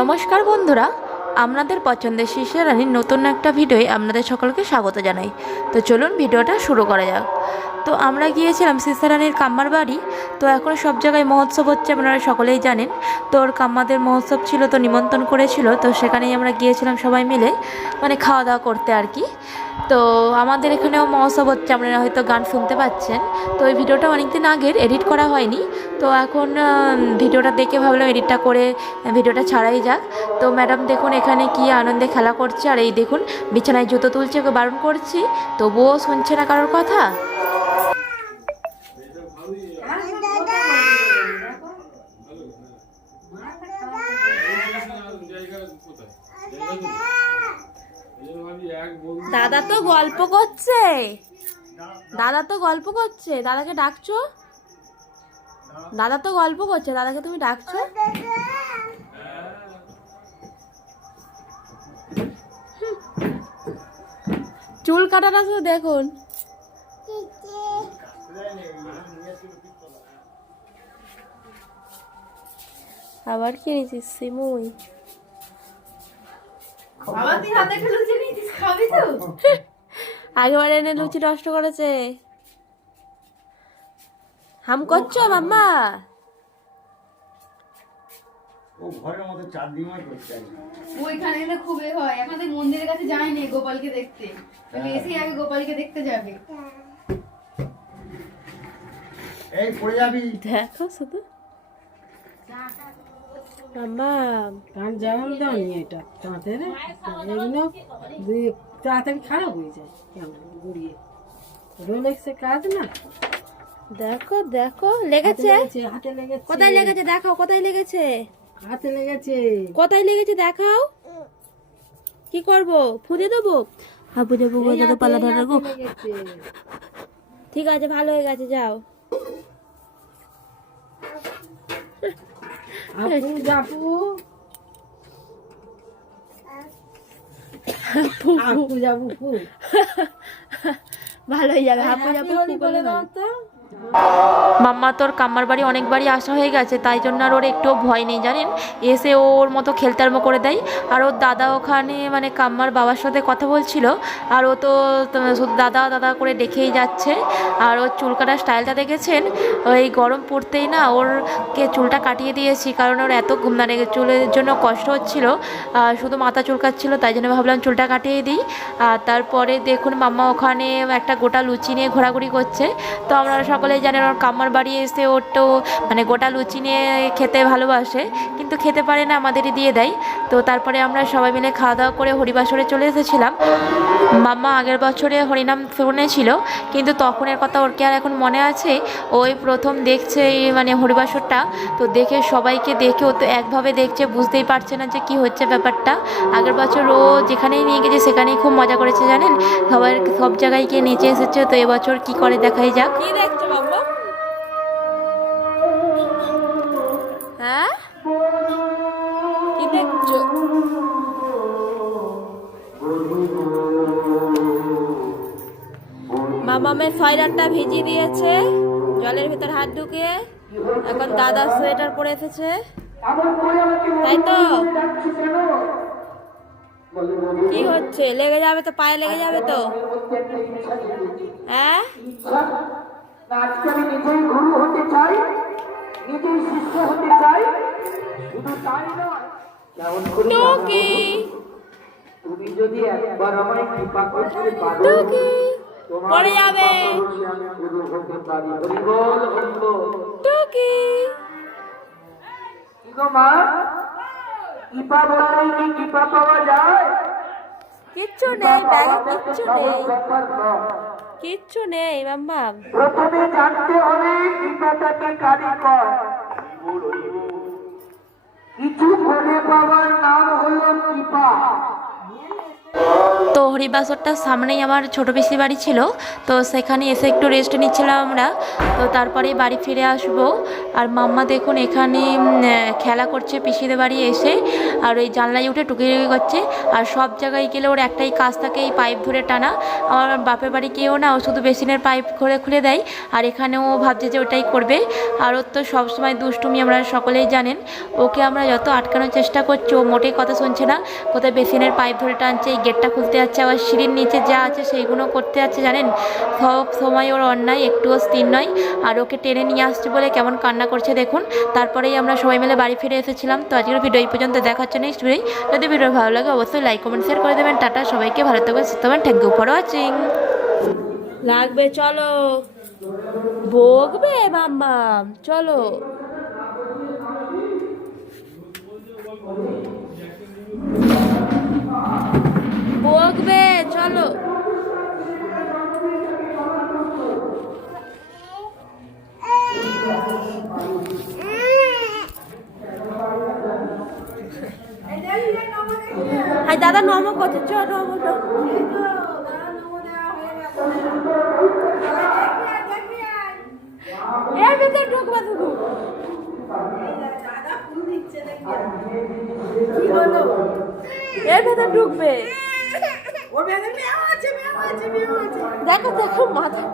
নমস্কার বন্ধুরা, আপনাদের পছন্দের শিশা রানীর নতুন একটা ভিডিওয় আপনাদের সকলকে স্বাগত জানাই। তো চলুন ভিডিওটা শুরু করা যাক। তো আমরা গিয়েছিলাম শিশা রানীর কাম্মার বাড়ি। তো এখন সব জায়গায় মহোৎসব হচ্ছে, আপনারা সকলেই জানেন। তো ওর কাম্মাদের মহোৎসব ছিল, তো নিমন্ত্রণ করেছিল, তো সেখানেই আমরা গিয়েছিলাম সবাই মিলে, মানে খাওয়া দাওয়া করতে আর কি। তো আমাদের এখানেও মহোৎসব হচ্ছে, আপনারা হয়তো গান শুনতে পাচ্ছেন। তো ওই ভিডিওটা অনেকদিন আগের, এডিট করা হয়নি। তো এখন ভিডিওটা দেখে ভাবলাম এডিটটা করে ভিডিওটা ছাড়াই যাক। তো ম্যাডাম দেখুন এখানে কি আনন্দে খেলা করছে, আর এই দেখুন বিছানায় জুতো তুলছে, ওকে বারণ করছি তবুও শুনছে না কারোর কথা। দাদা তো গল্প করছে, দাদাকে ডাকছো? দাদা তো গল্প করছে, দাদাকে তুমি ডাকছো? চুল কাটাটা শুধু দেখুন। আবার কি নিয়েছিস সিমুই? আগেবার এনে লুচি নষ্ট করেছে। হাম করছো মাম্মা? ওইখানে এলে খুবই হয়। আমাদের মন্দিরের কাছে যায়নি গোপালকে দেখতে, এসেই আগে গোপালকে দেখতে যাবে। এই পড়ে যাবি, দেখো শুধু মাম্মা। কারণ যেমন দামি এটা তাঁতের এগুলো তাড়াতাড়ি খারাপ হয়ে যায়, কেমন গড়িয়ে রোলেক্সের কাজ না। দেখো দেখো লেগেছে, হাতে লেগেছে। কোথায় লেগেছে দেখাও, কোথায় লেগেছে? হাতে লেগেছে। কোথায় লেগেছে দেখাও। কি করবো, ফুঁদে দেবো? হাবু যাবো গো, দাদা পালা ধরা গো। ঠিক আছে, ভালো হয়ে গেছে, যাও। আপু জাপু আপু যাবু ফু ভালো হয়ে যাবে, হাবু যাবো বলে দাও তো। মাম্মা তোর কাম্মার বাড়ি অনেকবারই আসা হয়ে গেছে, তাই জন্য আর ওর একটুও ভয় নেই জানেন। এসে ওর মতো খেলতে আরম্ভ করে দেয়। আর ওর দাদা ওখানে মানে কাম্মার বাবার সাথে কথা বলছিল, আর ও তো শুধু দাদা দাদা করে ডেকেই যাচ্ছে। আর ওর চুল কাটার স্টাইলটা দেখেছেন, ওই গরম পড়তেই না ওরকে চুলটা কাটিয়ে দিয়েছি, কারণ ওর এত মানে চুলের জন্য কষ্ট হচ্ছিল, শুধু মাথা চুলকাচ্ছিল, তাই জন্য ভাবলাম চুলটা কাটিয়ে দিই। আর তারপরে দেখুন মাম্মা ওখানে একটা গোটা লুচি নিয়ে ঘোরাঘুরি করছে। তো আমরা সকলেই জানেন ওর কাম্মার বাড়ি এসে ওর তো মানে গোটা লুচি নিয়ে খেতে ভালোবাসে, কিন্তু খেতে পারে না, আমাদেরই দিয়ে দেয়। তো তারপরে আমরা সবাই মিলে খাওয়া দাওয়া করে হরিবাসরে চলে এসেছিলাম। মাম্মা আগের বছরে হরিনাম শুনেছিল, কিন্তু তখনের কথা ওর কি আর এখন মনে আছে? ওই প্রথম দেখছে এই মানে হরিবাসরটা, তো দেখে সবাইকে দেখে ও তো একভাবে দেখছে, বুঝতেই পারছে না যে কি হচ্ছে ব্যাপারটা। আগের বছর ও যেখানেই নিয়ে গেছে সেখানেই খুব মজা করেছে জানেন, সব জায়গায় গিয়ে নেচে এসেছে। তো এবছর কি করে দেখাই যাক। কি দেখছো বাবা? হ্যাঁ, কি দেখছো? মামামের সোয়েটারটা ভিজিয়ে দিয়েছে জলের ভিতর হাত ঢুকিয়ে, এখন দাদা সোয়েটার পরে এসেছে, তাই তো? কি হচ্ছে, লেগে যাবে তো, পায়ে লেগে যাবে তো। হ্যাঁ, আজকে আমি নিজেই গুরু হতে চাই, নিজেই শিষ্য হতে চাই, শুধু তাই নয়, কেমন করে টুকি তুমি যদি একবার আমায় কৃপা করতে পারো, টুকি পড়ে যাবে। আমি গুরু হতে পারি। হরি বল, হরি বল। টুকি কি গো মা, কৃপা বললেই কি কৃপা পাওয়া যায়? কিচ্ছু নেই ব্যাগে, কিচ্ছু নেই, ব্যাপার নয়। কিচ্ছু নেই মাম্মা। প্রথমে জানতে হবে কৃপাটাকে কারি কর। কিছু করে পাওয়ার নাম হলো কৃপা। তো হরিবাসরটার সামনেই আমার ছোটো পিসির বাড়ি ছিল, তো সেখানে এসে একটু রেস্ট নিচ্ছিলাম আমরা। তো তারপরে বাড়ি ফিরে আসবো। আর মাম্মা দেখুন এখানে খেলা করছে পিসিদের বাড়ি এসে, আর ওই জানলায় উঠে টুকি করছে। আর সব জায়গায় গেলে ওর একটাই কাজ থাকে, এই পাইপ ধরে টানা। আমার বাপের বাড়ি কেউ না, ও শুধু বেসিনের পাইপ খুলে দেয়, আর এখানেও ভাবছে যে ওটাই করবে। আর ওর তো সবসময় দুষ্টুমি, আমরা সকলেই জানেন। ওকে আমরা যত আটকানোর চেষ্টা করছি, ও মোটেই কথা শুনছে না। কোথায় বেসিনের পাইপ ধরে টানছে, এই গেটটা খুলতে যাচ্ছে, আবার সিঁড়ির নিচে যা আছে সেইগুলো করতে যাচ্ছে। জানেন, সব সময় ওর অন্যায়, একটুও স্থির নয়। আর ওকে টেনে নিয়ে আসছে বলে কেমন কান্না করছে দেখুন। তারপরেই আমরা সবাই মিলে বাড়ি ফিরে এসেছিলাম। তো আজকের ভিডিও এই পর্যন্ত, দেখা হচ্ছে নেক্সট ভিডিও। যদি ভিডিও ভালো লাগে অবশ্যই লাইক কমেন্ট শেয়ার করে দেবেন। টাটা, সবাইকে ভালো থাকবেন, সুস্থ থাকবেন। Thank you for watching. লাগবে চলো, বকবে মাম্মা, চলো। বকবে চলো। হাই দাদা নম করছে, চলো এর ভিতরে ঢুকবা শুধু। এর ভেতর ঢুকবে, দেখো দেখো মাথা।